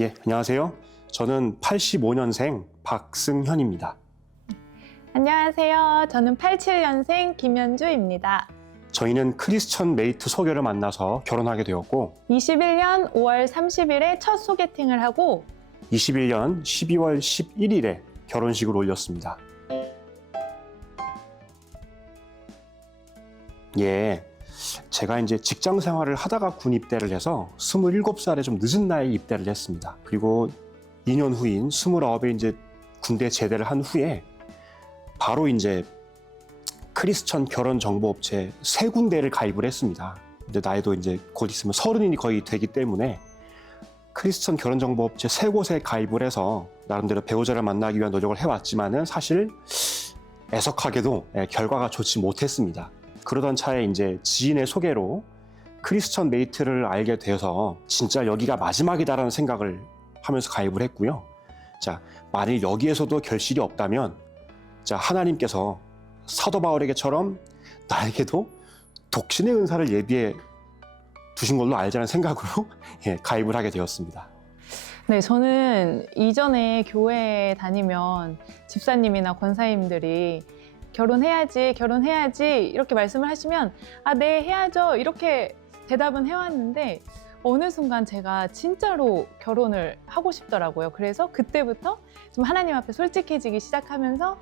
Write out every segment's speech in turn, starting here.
예, 안녕하세요. 저는 85년생 박승현입니다. 안녕하세요. 저는 87년생 김현주입니다. 저희는 크리스천 메이트 소개를 만나서 결혼하게 되었고 21년 5월 30일에 첫 소개팅을 하고 21년 12월 11일에 결혼식을 올렸습니다. 예, 제가 이제 직장 생활을 하다가 군 입대를 해서 27살에 좀 늦은 나이에 입대를 했습니다. 그리고 2년 후인 29에 이제 군대 제대를 한 후에 바로 이제 크리스천 결혼 정보 업체 3군데를 가입을 했습니다. 근데 나이도 이제 곧 있으면 30이 거의 되기 때문에 크리스천 결혼 정보 업체 3곳에 가입을 해서 나름대로 배우자를 만나기 위한 노력을 해왔지만은 사실 애석하게도 결과가 좋지 못했습니다. 그러던 차에 이제 지인의 소개로 크리스천 메이트를 알게 되어서 진짜 여기가 마지막이다라는 생각을 하면서 가입을 했고요. 자, 만일 여기에서도 결실이 없다면 자, 하나님께서 사도 바울에게처럼 나에게도 독신의 은사를 예비해 두신 걸로 알자는 생각으로 가입을 하게 되었습니다. 네, 저는 이전에 교회에 다니면 집사님이나 권사님들이 결혼해야지 이렇게 말씀을 하시면 아, 네, 해야죠 이렇게 대답은 해왔는데 어느 순간 제가 진짜로 결혼을 하고 싶더라고요. 그래서 그때부터 좀 하나님 앞에 솔직해지기 시작하면서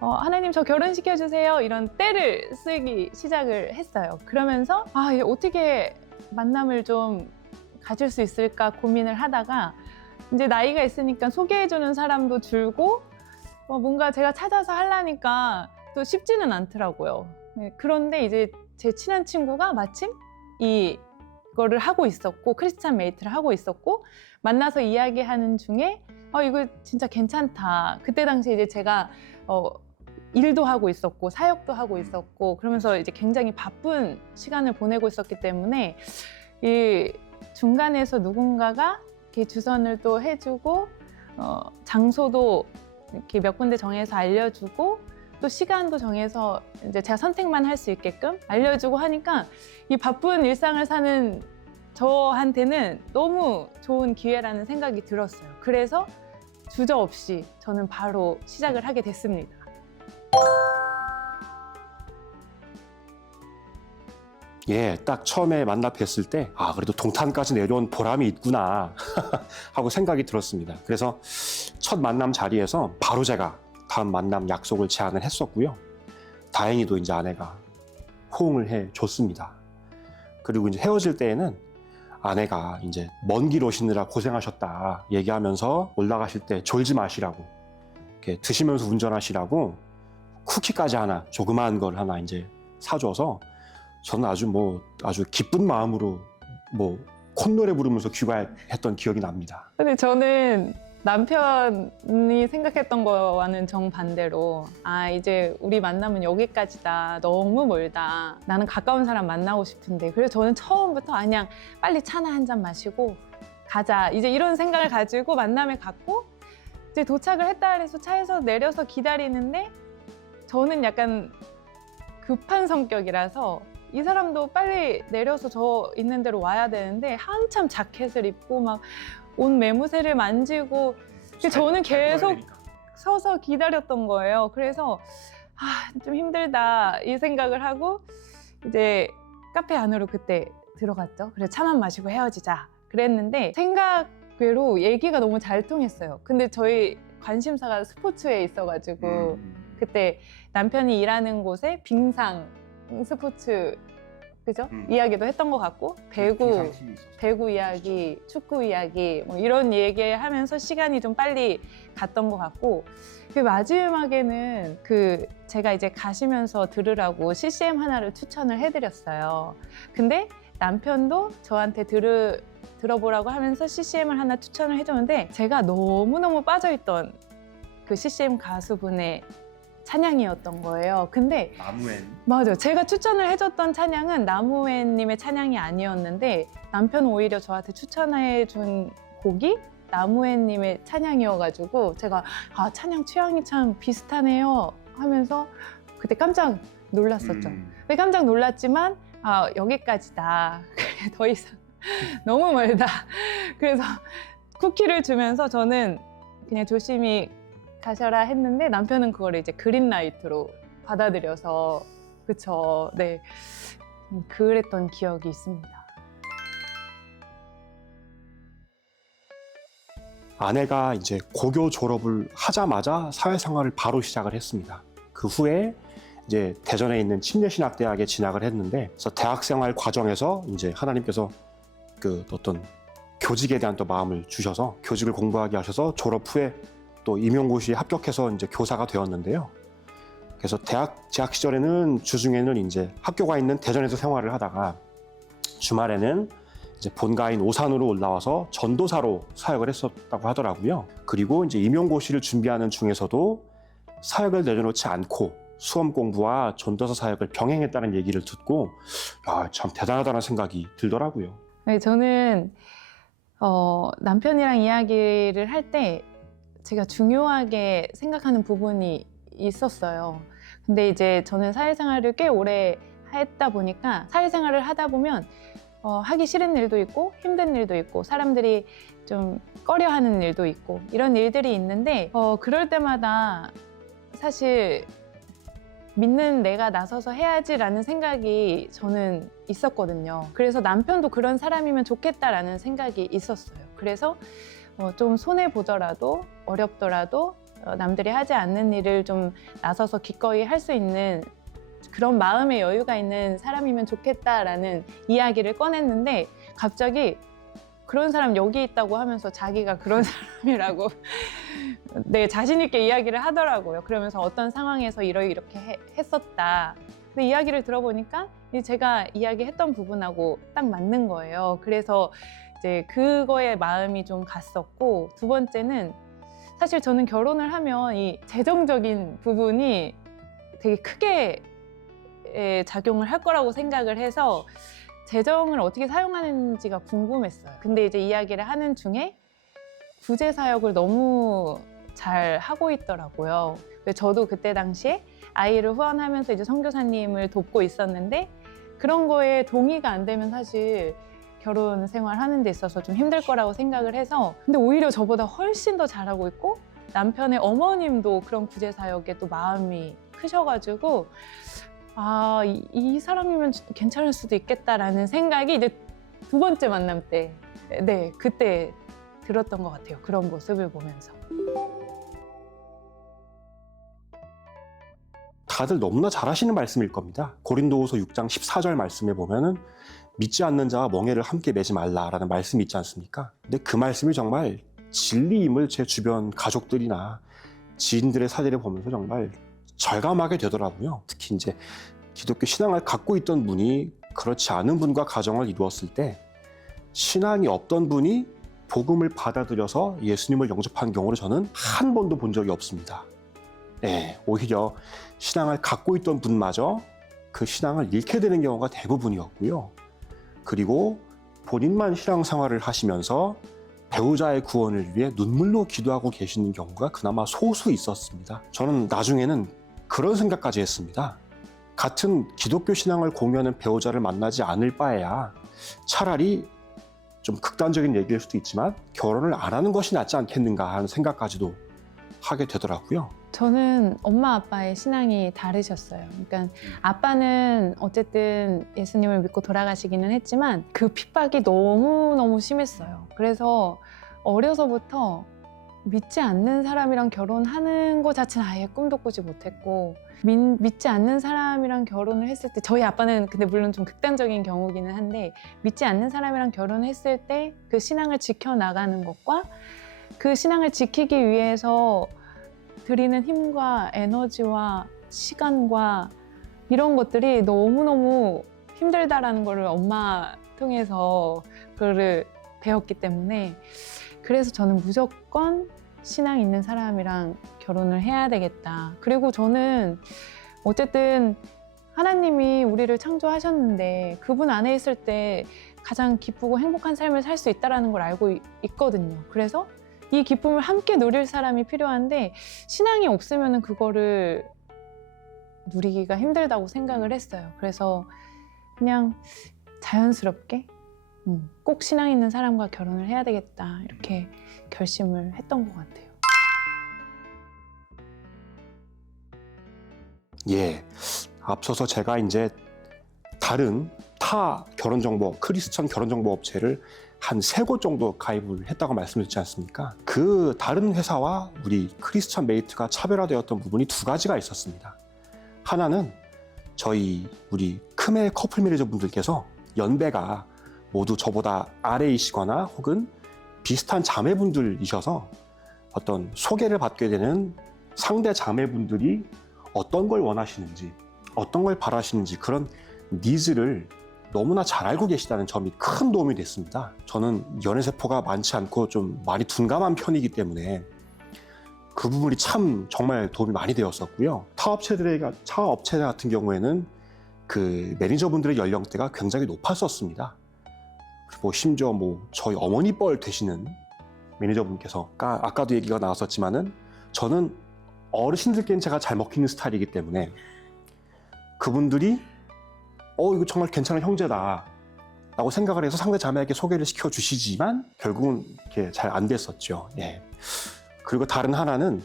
하나님 저 결혼시켜주세요 이런 때를 쓰기 시작을 했어요. 그러면서 아, 어떻게 만남을 좀 가질 수 있을까 고민을 하다가 이제 나이가 있으니까 소개해주는 사람도 줄고 뭔가 제가 찾아서 하려니까 또 쉽지는 않더라고요. 네, 그런데 이제 제 친한 친구가 마침 이거를 하고 있었고 크리스찬 메이트를 하고 있었고 만나서 이야기하는 중에 이거 진짜 괜찮다. 그때 당시에 이제 제가 일도 하고 있었고 사역도 하고 있었고 그러면서 이제 굉장히 바쁜 시간을 보내고 있었기 때문에 이 중간에서 누군가가 이렇게 주선을 또 해주고 장소도 이렇게 몇 군데 정해서 알려주고 또 시간도 정해서 이제 제가 선택만 할 수 있게끔 알려주고 하니까 이 바쁜 일상을 사는 저한테는 너무 좋은 기회라는 생각이 들었어요. 그래서 주저없이 저는 바로 시작을 하게 됐습니다. 예, 딱 처음에 만나 뵀을 때, 아, 그래도 동탄까지 내려온 보람이 있구나 하고 생각이 들었습니다. 그래서 첫 만남 자리에서 바로 제가 다음 만남 약속을 제안을 했었고요. 다행히도 이제 아내가 호응을 해 줬습니다. 그리고 이제 헤어질 때에는 아내가 이제 먼 길 오시느라 고생하셨다 얘기하면서 올라가실 때 졸지 마시라고, 이렇게 드시면서 운전하시라고 쿠키까지 하나, 조그마한 걸 하나 이제 사줘서 저는 아주 기쁜 마음으로 콧노래 부르면서 귀가했던 기억이 납니다. 근데 저는 남편이 생각했던 거와는 정반대로 이제 우리 만남은 여기까지다. 너무 멀다. 나는 가까운 사람 만나고 싶은데 그래서 저는 처음부터 그냥 빨리 차나 한 잔 마시고 가자. 이제 이런 생각을 가지고 만남에 갔고 이제 도착을 했다 그래서 차에서 내려서 기다리는데 저는 약간 급한 성격이라서 이 사람도 빨리 내려서 저 있는 데로 와야 되는데 한참 자켓을 입고 막 옷 매무새를 만지고 저는 계속 서서 기다렸던 거예요. 그래서 좀 힘들다 이 생각을 하고 이제 카페 안으로 그때 들어갔죠. 그래서 차만 마시고 헤어지자 그랬는데 생각 외로 얘기가 너무 잘 통했어요. 근데 저희 관심사가 스포츠에 있어가지고 그때 남편이 일하는 곳에 빙상 스포츠 그죠? 이야기도 했던 것 같고 배구 이야기, 축구 이야기 이런 얘기하면서 시간이 좀 빨리 갔던 것 같고 그 마지막에는 제가 이제 가시면서 들으라고 CCM 하나를 추천을 해드렸어요. 근데 남편도 저한테 들어보라고 하면서 CCM을 하나 추천을 해줬는데 제가 너무너무 빠져있던 그 CCM 가수분의 찬양이었던 거예요. 근데 나무엔 맞아요. 제가 추천을 해줬던 찬양은 나무엔님의 찬양이 아니었는데 남편은 오히려 저한테 추천해준 곡이 나무엔님의 찬양이어가지고 제가 찬양 취향이 참 비슷하네요 하면서 그때 깜짝 놀랐었죠. 근데 깜짝 놀랐지만 여기까지다. 더 이상 너무 멀다. 그래서 쿠키를 주면서 저는 그냥 조심히 가셔라 했는데 남편은 그걸 이제 그린라이트로 받아들여서 그쵸. 네. 그랬던 기억이 있습니다. 아내가 이제 고교 졸업을 하자마자 사회생활을 바로 시작을 했습니다. 그 후에 이제 대전에 있는 침례신학대학에 진학을 했는데, 그래서 대학생활 과정에서 이제 하나님께서 그 어떤 교직에 대한 또 마음을 주셔서 교직을 공부하게 하셔서 졸업 후에 또 임용고시에 합격해서 이제 교사가 되었는데요. 그래서 대학 재학 시절에는 주중에는 이제 학교가 있는 대전에서 생활을 하다가 주말에는 이제 본가인 오산으로 올라와서 전도사로 사역을 했었다고 하더라고요. 그리고 이제 임용고시를 준비하는 중에서도 사역을 내려놓지 않고 수험 공부와 전도사 사역을 병행했다는 얘기를 듣고 참 대단하다는 생각이 들더라고요. 네, 저는 남편이랑 이야기를 할 때 제가 중요하게 생각하는 부분이 있었어요. 근데 이제 저는 사회생활을 꽤 오래 했다 보니까 사회생활을 하다 보면 하기 싫은 일도 있고 힘든 일도 있고 사람들이 좀 꺼려하는 일도 있고 이런 일들이 있는데 그럴 때마다 사실 믿는 내가 나서서 해야지라는 생각이 저는 있었거든요. 그래서 남편도 그런 사람이면 좋겠다라는 생각이 있었어요. 그래서 좀 손해보더라도 어렵더라도 남들이 하지 않는 일을 좀 나서서 기꺼이 할 수 있는 그런 마음의 여유가 있는 사람이면 좋겠다라는 이야기를 꺼냈는데 갑자기 그런 사람 여기 있다고 하면서 자기가 그런 사람이라고 네, 자신 있게 이야기를 하더라고요. 그러면서 어떤 상황에서 이렇게 했었다. 근데 이야기를 들어보니까 제가 이야기했던 부분하고 딱 맞는 거예요. 그래서 이제 그거에 마음이 좀 갔었고 두 번째는 사실 저는 결혼을 하면 이 재정적인 부분이 되게 크게 작용을 할 거라고 생각을 해서 재정을 어떻게 사용하는지가 궁금했어요. 근데 이제 이야기를 하는 중에 부재 사역을 너무 잘 하고 있더라고요. 저도 그때 당시에 아이를 후원하면서 이제 선교사님을 돕고 있었는데 그런 거에 동의가 안 되면 사실 결혼 생활하는 데 있어서 좀 힘들 거라고 생각을 해서 근데 오히려 저보다 훨씬 더 잘하고 있고 남편의 어머님도 그런 구제 사역에 또 마음이 크셔가지고 이 사람이면 괜찮을 수도 있겠다라는 생각이 이제 두 번째 만남 때 네, 그때 들었던 것 같아요. 그런 모습을 보면서. 다들 너무나 잘하시는 말씀일 겁니다. 고린도후서 6장 14절 말씀에 보면은 믿지 않는 자와 멍에를 함께 매지 말라라는 말씀이 있지 않습니까? 근데 그 말씀이 정말 진리임을 제 주변 가족들이나 지인들의 사례를 보면서 정말 절감하게 되더라고요. 특히 이제 기독교 신앙을 갖고 있던 분이 그렇지 않은 분과 가정을 이루었을 때 신앙이 없던 분이 복음을 받아들여서 예수님을 영접한 경우를 저는 한 번도 본 적이 없습니다. 네, 오히려 신앙을 갖고 있던 분마저 그 신앙을 잃게 되는 경우가 대부분이었고요. 그리고 본인만 신앙생활을 하시면서 배우자의 구원을 위해 눈물로 기도하고 계시는 경우가 그나마 소수 있었습니다. 저는 나중에는 그런 생각까지 했습니다. 같은 기독교 신앙을 공유하는 배우자를 만나지 않을 바에야 차라리 좀 극단적인 얘기일 수도 있지만 결혼을 안 하는 것이 낫지 않겠는가 하는 생각까지도 하게 되더라고요. 저는 엄마 아빠의 신앙이 다르셨어요. 그러니까 아빠는 어쨌든 예수님을 믿고 돌아가시기는 했지만 그 핍박이 너무너무 심했어요. 그래서 어려서부터 믿지 않는 사람이랑 결혼하는 것 자체는 아예 꿈도 꾸지 못했고 믿지 않는 사람이랑 결혼을 했을 때 저희 아빠는 근데 물론 좀 극단적인 경우기는 한데 믿지 않는 사람이랑 결혼을 했을 때 그 신앙을 지켜나가는 것과 그 신앙을 지키기 위해서 드리는 힘과 에너지와 시간과 이런 것들이 너무너무 힘들다라는 거를 엄마 통해서 그거를 배웠기 때문에 그래서 저는 무조건 신앙 있는 사람이랑 결혼을 해야 되겠다. 그리고 저는 어쨌든 하나님이 우리를 창조하셨는데 그분 안에 있을 때 가장 기쁘고 행복한 삶을 살 수 있다는 걸 알고 있거든요. 그래서 이 기쁨을 함께 누릴 사람이 필요한데 신앙이 없으면 그거를 누리기가 힘들다고 생각을 했어요. 그래서 그냥 자연스럽게 꼭 신앙 있는 사람과 결혼을 해야 되겠다 이렇게 결심을 했던 것 같아요. 예, 앞서서 제가 이제 다른 타 결혼정보, 크리스천 결혼정보 업체를 한 3곳 정도 가입을 했다고 말씀드렸지 않습니까? 그 다른 회사와 우리 크리스천 메이트가 차별화되었던 부분이 2가지가 있었습니다. 하나는 우리 크메 커플 매니저 분들께서 연배가 모두 저보다 아래이시거나 혹은 비슷한 자매분들이셔서 어떤 소개를 받게 되는 상대 자매분들이 어떤 걸 원하시는지, 어떤 걸 바라시는지 그런 니즈를 너무나 잘 알고 계시다는 점이 큰 도움이 됐습니다. 저는 연애세포가 많지 않고 좀 많이 둔감한 편이기 때문에 그 부분이 참 정말 도움이 많이 되었었고요. 타 업체 같은 경우에는 그 매니저분들의 연령대가 굉장히 높았었습니다. 그리고 심지어 저희 어머니 뻘 되시는 매니저분께서 아까도 얘기가 나왔었지만은 저는 어르신들께는 제가 잘 먹히는 스타일이기 때문에 그분들이 이거 정말 괜찮은 형제다 라고 생각을 해서 상대 자매에게 소개를 시켜주시지만 결국은 이렇게 잘 안 됐었죠. 예. 그리고 다른 하나는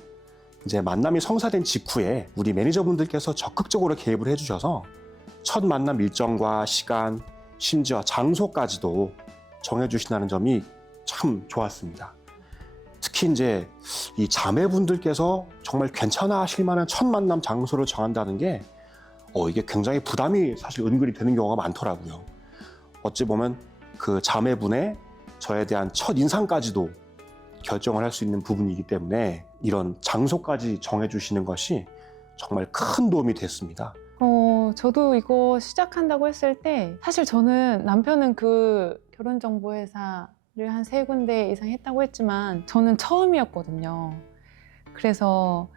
이제 만남이 성사된 직후에 우리 매니저분들께서 적극적으로 개입을 해주셔서 첫 만남 일정과 시간, 심지어 장소까지도 정해주신다는 점이 참 좋았습니다. 특히 이제 이 자매분들께서 정말 괜찮아 하실 만한 첫 만남 장소를 정한다는 게 이게 굉장히 부담이 사실 은근히 되는 경우가 많더라고요. 어찌 보면 그 자매분의 저에 대한 첫 인상까지도 결정을 할 수 있는 부분이기 때문에 이런 장소까지 정해주시는 것이 정말 큰 도움이 됐습니다. 저도 이거 시작한다고 했을 때 사실 저는 남편은 그 결혼정보회사를 한 3군데 이상 했다고 했지만 저는 처음이었거든요. 그래서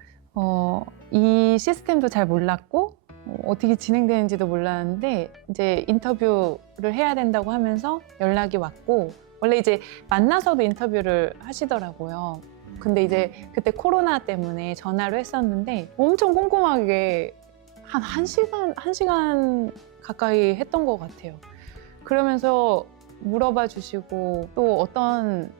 이 시스템도 잘 몰랐고 어떻게 진행되는지도 몰랐는데 이제 인터뷰를 해야 된다고 하면서 연락이 왔고 원래 이제 만나서도 인터뷰를 하시더라고요. 근데 이제 그때 코로나 때문에 전화로 했었는데 엄청 꼼꼼하게 한 1시간 가까이 했던 것 같아요. 그러면서 물어봐 주시고 또 어떤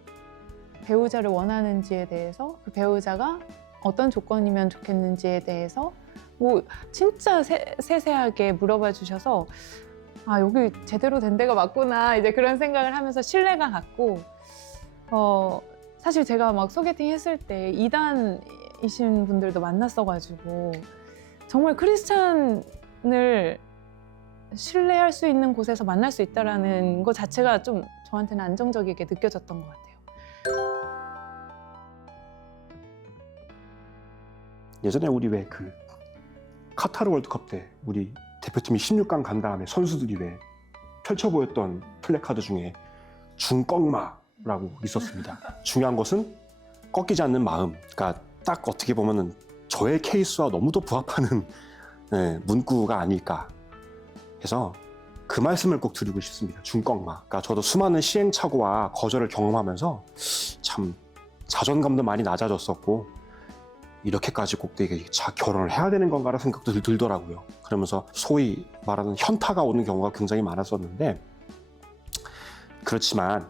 배우자를 원하는지에 대해서 그 배우자가 어떤 조건이면 좋겠는지에 대해서 진짜 세세하게 물어봐 주셔서 여기 제대로 된 데가 맞구나 이제 그런 생각을 하면서 신뢰가 갔고 사실 제가 막 소개팅 했을 때 이단이신 분들도 만났어가지고 정말 크리스찬을 신뢰할 수 있는 곳에서 만날 수 있다는 것 자체가 좀 저한테는 안정적이게 느껴졌던 것 같아요. 예전에 우리 왜 카타르 월드컵 때 우리 대표팀이 16강 간 다음에 선수들이 왜 펼쳐 보였던 플래카드 중에 중꺾마라고 있었습니다. 중요한 것은 꺾이지 않는 마음. 그러니까 딱 어떻게 보면은 저의 케이스와 너무도 부합하는 문구가 아닐까 해서 그 말씀을 꼭 드리고 싶습니다. 중꺾마. 그러니까 저도 수많은 시행착오와 거절을 경험하면서 참 자존감도 많이 낮아졌었고 이렇게까지 꼭 되게 결혼을 해야 되는 건가라는 생각도 들더라고요. 그러면서 소위 말하는 현타가 오는 경우가 굉장히 많았었는데 그렇지만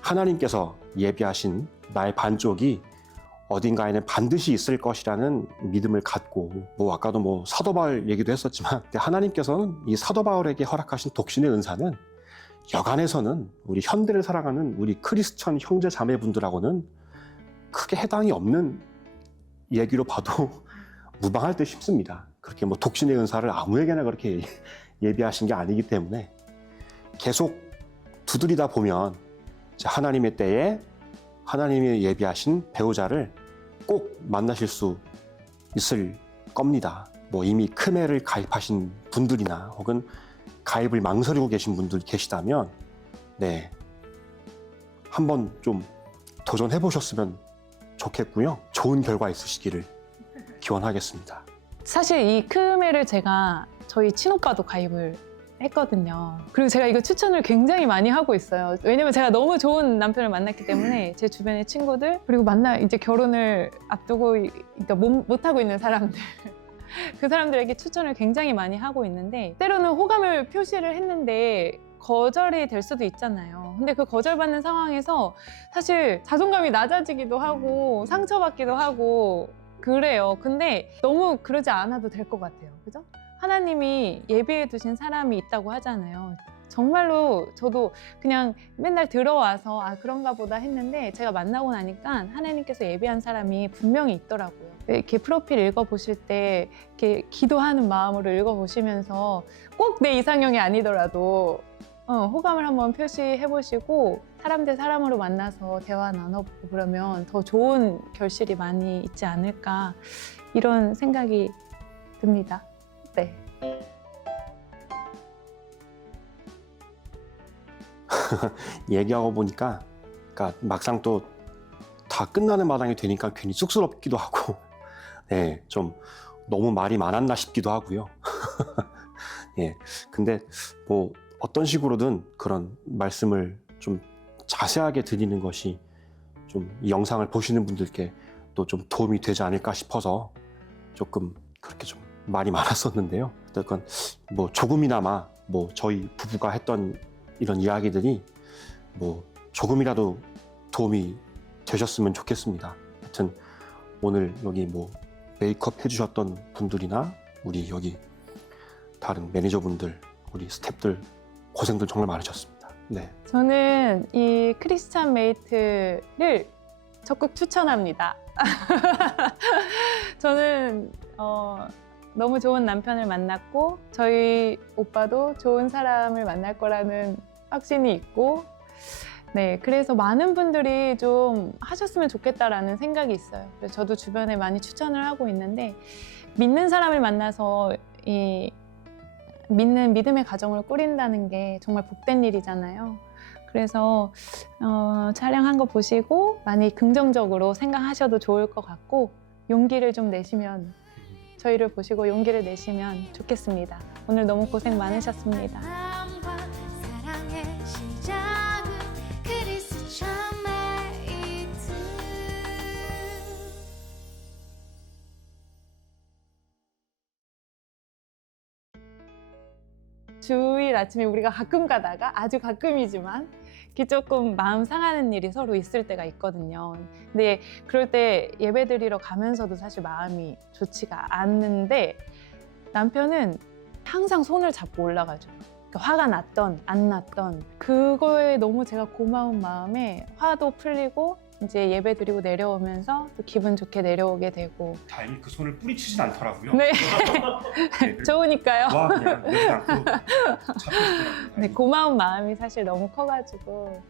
하나님께서 예비하신 나의 반쪽이 어딘가에는 반드시 있을 것이라는 믿음을 갖고 아까도 사도 바울 얘기도 했었지만 하나님께서는 이 사도 바울에게 허락하신 독신의 은사는 여간에서는 우리 현대를 살아가는 우리 크리스천 형제 자매분들하고는 크게 해당이 없는 얘기로 봐도 무방할 듯 싶습니다. 그렇게 독신의 은사를 아무에게나 그렇게 예비하신 게 아니기 때문에 계속 두드리다 보면 하나님의 때에 하나님이 예비하신 배우자를 꼭 만나실 수 있을 겁니다. 이미 크메를 가입하신 분들이나 혹은 가입을 망설이고 계신 분들 계시다면 한번 좀 도전해 보셨으면 좋겠고요. 좋은 결과 있으시기를 기원하겠습니다. 사실 이 크메를 제가 저희 친오빠도 가입을 했거든요. 그리고 제가 이거 추천을 굉장히 많이 하고 있어요. 왜냐면 제가 너무 좋은 남편을 만났기 때문에 제 주변의 친구들 그리고 이제 결혼을 앞두고 그러니까 못하고 있는 사람들 그 사람들에게 추천을 굉장히 많이 하고 있는데 때로는 호감을 표시를 했는데 거절이 될 수도 있잖아요. 근데 그 거절받는 상황에서 사실 자존감이 낮아지기도 하고 상처받기도 하고 그래요. 근데 너무 그러지 않아도 될 것 같아요. 그죠? 하나님이 예비해 두신 사람이 있다고 하잖아요. 정말로 저도 그냥 맨날 들어와서 아 그런가 보다 했는데 제가 만나고 나니까 하나님께서 예비한 사람이 분명히 있더라고요. 이렇게 프로필 읽어보실 때 이렇게 기도하는 마음으로 읽어보시면서 꼭 내 이상형이 아니더라도 호감을 한번 표시해보시고 사람 대 사람으로 만나서 대화 나눠보고 그러면 더 좋은 결실이 많이 있지 않을까 이런 생각이 듭니다. 네. 얘기하고 보니까 그러니까 막상 또 다 끝나는 마당이 되니까 괜히 쑥스럽기도 하고 네, 좀 너무 말이 많았나 싶기도 하고요. 예, 근데 뭐 어떤 식으로든 그런 말씀을 좀 자세하게 드리는 것이 좀 이 영상을 보시는 분들께 또 좀 도움이 되지 않을까 싶어서 조금 그렇게 좀 말이 많았었는데요. 어쨌건 뭐 조금이나마 뭐 저희 부부가 했던 이런 이야기들이 뭐 조금이라도 도움이 되셨으면 좋겠습니다. 하여튼 오늘 여기 뭐 메이크업 해주셨던 분들이나 우리 여기 다른 매니저분들, 우리 스태프들 고생들 정말 많으셨습니다. 네. 저는 이 크리스찬 메이트를 적극 추천합니다. 저는 너무 좋은 남편을 만났고 저희 오빠도 좋은 사람을 만날 거라는 확신이 있고 네, 그래서 많은 분들이 좀 하셨으면 좋겠다라는 생각이 있어요. 그래서 저도 주변에 많이 추천을 하고 있는데 믿는 사람을 만나서 이 믿음의 가정을 꾸린다는 게 정말 복된 일이잖아요. 그래서 촬영한 거 보시고 많이 긍정적으로 생각하셔도 좋을 것 같고 용기를 좀 내시면 저희를 보시고 용기를 내시면 좋겠습니다. 오늘 너무 고생 많으셨습니다. 사랑의 시작은 크리스찬 메이트. 주일 아침에 우리가 가끔 가다가 아주 가끔이지만 이렇게 조금 마음 상하는 일이 서로 있을 때가 있거든요. 근데 그럴 때 예배 드리러 가면서도 사실 마음이 좋지가 않는데 남편은 항상 손을 잡고 올라가줘요. 그러니까 화가 났던 안 났던 그거에 너무 제가 고마운 마음에 화도 풀리고 이제 예배 드리고 내려오면서 또 기분 좋게 내려오게 되고 다행히 그 손을 뿌리치진 않더라고요. 네. 좋으니까요. 와 그냥 내지 않고 잡혀주더라고요. 네, 고마운 마음이 사실 너무 커가지고